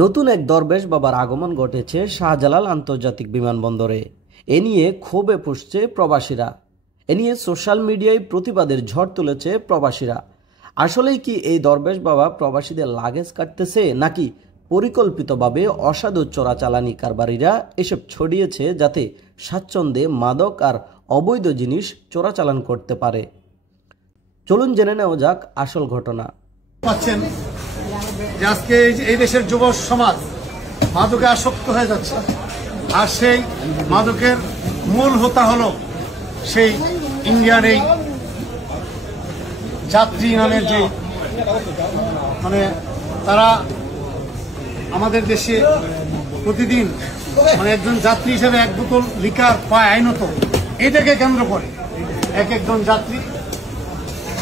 নতুন এক দরবেশ বাবার আগমন ঘটেছে শাহজালাল আন্তর্জাতিক বিমানবন্দরে। এ নিয়ে ক্ষোভে ফুঁসছে প্রবাসীরা। এ নিয়ে সোশ্যাল মিডিয়ায় প্রতিবাদের ঝড় তুলেছে প্রবাসীরা। আসলেই কি এই দরবেশ বাবা প্রবাসীদের লাগেজ কাটতেছে, নাকি পরিকল্পিতভাবে অসাধু চোরাচালানি কারবারিরা এসব ছড়িয়েছে যাতে স্বাচ্ছন্দ্যে মাদক আর অবৈধ জিনিস চোরাচালান করতে পারে? চলুন জেনে নেওয়া যাক আসল ঘটনা। যে আজকে এই দেশের যুব সমাজ মাদকে আসক্ত হয়ে যাচ্ছে, আর সেই মাদকের মূল হোতা হলো সেই ইন্ডিয়ান এই যাত্রী নামের যে তারা আমাদের দেশে প্রতিদিন একজন যাত্রী হিসেবে এক বোতল লিকার পায় আইনত। এটাকে কেন্দ্র করে একজন যাত্রী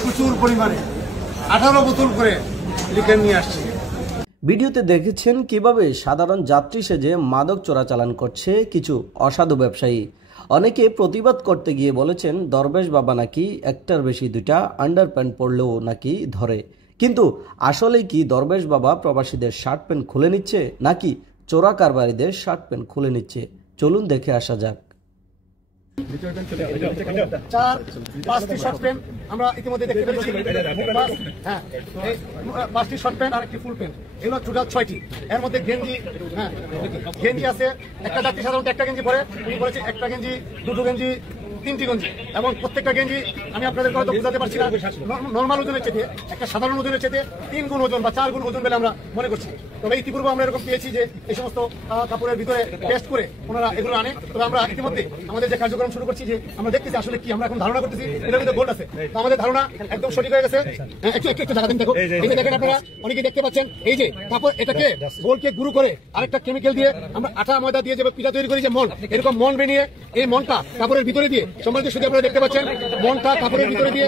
প্রচুর পরিমাণে 18 বোতল করে লিকার নিয়ে আসছে। ভিডিওতে দেখেছেন কিভাবে সাধারণ যাত্রী সেজে মাদক চোরাচালান করছে কিছু অসাধু ব্যবসায়ী। অনেকে প্রতিবাদ করতে গিয়ে বলেছেন দরবেশ বাবা নাকি একটার বেশি দুইটা আন্ডারপ্যান্ট পরলেও নাকি ধরে। কিন্তু আসলেই কি দরবেশ বাবা প্রবাসীদের শার্ট প্যান্ট খুলে নিচ্ছে, নাকি চোরা কারবারিদের শার্ট প্যান্ট খুলে নিচ্ছে? চলুন দেখে আসা যাক। পাঁচটি শর্ট প্যান্ট আমরা ইতিমধ্যে দেখতে পেয়েছি। হ্যাঁ, 5টি শর্ট প্যান্ট আর একটি ফুল প্যান্ট, এগুলো টোটাল 6টি। এর মধ্যে গেঞ্জি আছে। একটা যাত্রী সাধারণত একটা গেঞ্জি পরে, উনি বলেছে একটা গেঞ্জি, দুটো গেঞ্জি, 3টি গেঞ্জি, এবং প্রত্যেকটা গেঞ্জি আমি আপনাদের হয়তো বোঝাতে পারছি না, নর্মাল ওজনের চেয়ে একটা সাধারণ ওজনের চেয়ে 3 গুণ ওজন বা 4 গুণ ওজন বলে আমরা মনে করছি। তবে ইতিপূর্বে আমরা এরকম পেয়েছি যে এই সমস্ত কাপড়ের ভিতরে টেস্ট করে ওনারা এগুলো আনে। তবে আমরা ইতিমধ্যে আমাদের যে কার্যক্রম শুরু করছি, যে আমরা দেখতেছি আসলে কি, আমরা এখন ধারণা করতেছি এটার ভিতরে গোল্ড আছে। তো আমাদের ধারণা একদম সঠিক হয়ে গেছে। একটু জায়গা দিন, দেখো, এই যে দেখেন আপনারা অনেকে দেখতে পাচ্ছেন, এই যে কাপড়, এটাকে গোলকে গুঁড়ো করে আরেকটা কেমিক্যাল দিয়ে আমরা আটা ময়দা দিয়ে যে পিঠা তৈরি করি, যে মন, এরকম মন বানিয়ে এই মনটা কাপড়ের ভিতরে দিয়ে, সম্মানিত শুধু আপনারা দেখতে পাচ্ছেন মনটা কাপড়ের ভিতরে দিয়ে,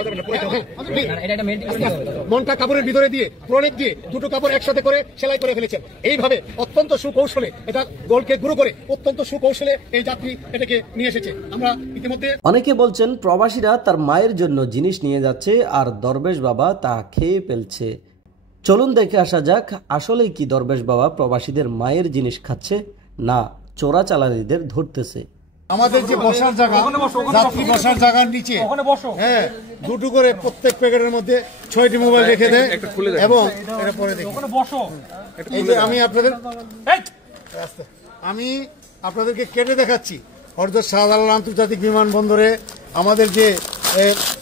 মনটা কাপড়ের ভিতরে দিয়ে প্রলেপ দিয়ে দুটো কাপড় একসাথে করে সেলাই করে ফেলেছেন। এইভাবে অত্যন্ত সুকৌশলে এটা গোলকে গুঁড়ো করে অত্যন্ত সুকৌশলে এই যাত্রী এটাকে নিয়ে এসেছে। আমরা ইতিমধ্যে অনেকে বলছেন প্রবাসীরা তার মায়ের জন্য জিনিস নিয়ে যাচ্ছে আর দরবেশ বাবা তা খেয়ে ফেলছে। চলুন দেখে আসা যাক আসলেই কি দরবেশ বাবা প্রবাসীদের মায়ের জিনিস খাচ্ছে, না চোরাচালানিদের ধরতেছে। আমাদের যে বসার জায়গা, যাত্রী বসার জায়গার নিচে হ্যাঁ দুটো করে প্রত্যেক প্যাকেটের মধ্যে 6টি মোবাইল রেখে দেয়, এবং এটা পরে দেখি। এই যে আমি আপনাদেরকে কেটে দেখাচ্ছি হযরত শাহজালাল আন্তর্জাতিক বিমানবন্দরে আমাদের যে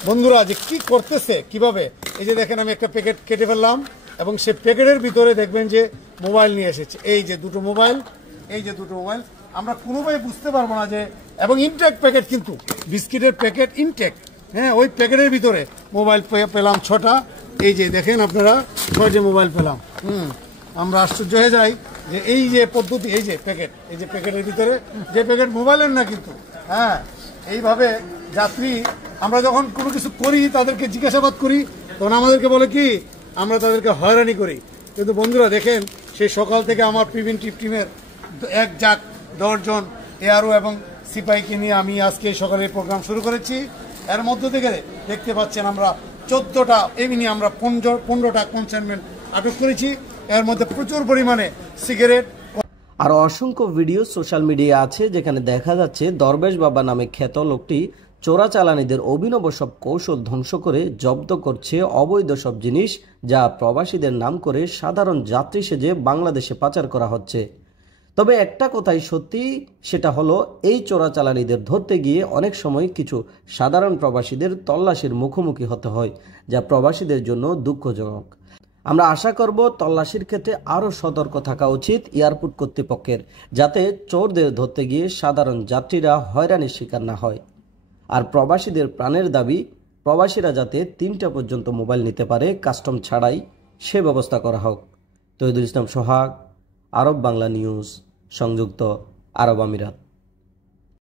বন্ধুরা যে কি করতেছে, কিভাবে। এই যে দেখেন, আমি একটা প্যাকেট কেটে ফেললাম, এবং সে প্যাকেটের ভিতরে দেখবেন যে মোবাইল নিয়ে এসেছে। এই যে দুটো মোবাইল, আমরা কোনোভাবে বুঝতে পারবো না যে, এবং ইনটেক প্যাকেট, কিন্তু বিস্কিটের প্যাকেট ইনটেক। হ্যাঁ, ওই প্যাকেটের ভিতরে মোবাইল পেলাম 6টা। এই যে দেখেন আপনারা 6টি মোবাইল পেলাম। আমরা আশ্চর্য হয়ে যাই যে এই যে পদ্ধতি, এই যে প্যাকেট, এই যে প্যাকেটের ভিতরে যে প্যাকেট মোবাইলের না, কিন্তু হ্যাঁ এইভাবে যাত্রী, আমরা যখন কোনো কিছু করি তাদেরকে জিজ্ঞাসাবাদ করি, তখন আমাদেরকে বলে কি আমরা তাদেরকে হয়রানি করি। কিন্তু বন্ধুরা দেখেন, সেই সকাল থেকে আমার প্রিভেন্টিভ টিমের 10 জন এআরও এবং সিপাহীকে নিয়ে আমি আজকে সকালে প্রোগ্রাম শুরু করেছি। এর মধ্য থেকে দেখতে পাচ্ছেন আমরা 14টা, এমনি আমরা 15টা কনসাইনমেন্ট আটক করেছি। এর মধ্যে প্রচুর পরিমাণে সিগারেট। আর অসংখ্য ভিডিও সোশ্যাল মিডিয়া আছে যেখানে দেখা যাচ্ছে দরবেশ বাবা নামে খ্যাত লোকটি চোরাচালানিদের অভিনব সব কৌশল ধ্বংস করে জব্দ করছে অবৈধ সব জিনিস, যা প্রবাসীদের নাম করে সাধারণ যাত্রী সেজে বাংলাদেশে পাচার করা হচ্ছে। তবে একটা কথাই সত্যি, সেটা হলো এই চোরাচালানিদের ধরতে গিয়ে অনেক সময় কিছু সাধারণ প্রবাসীদের তল্লাশির মুখোমুখি হতে হয়, যা প্রবাসীদের জন্য দুঃখজনক। আমরা আশা করব তল্লাশির ক্ষেত্রে আরও সতর্ক থাকা উচিত এয়ারপোর্ট কর্তৃপক্ষের, যাতে চোরদের ধরতে গিয়ে সাধারণ যাত্রীরা হয়রানির শিকার না হয়। আর প্রবাসীদের প্রাণের দাবি, প্রবাসীরা যাতে 3টা পর্যন্ত মোবাইল নিতে পারে কাস্টম ছাড়াই, সে ব্যবস্থা করা হোক। তৌহিদুল ইসলাম সোহাগ, আরব বাংলা নিউজ, সংযুক্ত আরব আমিরাত।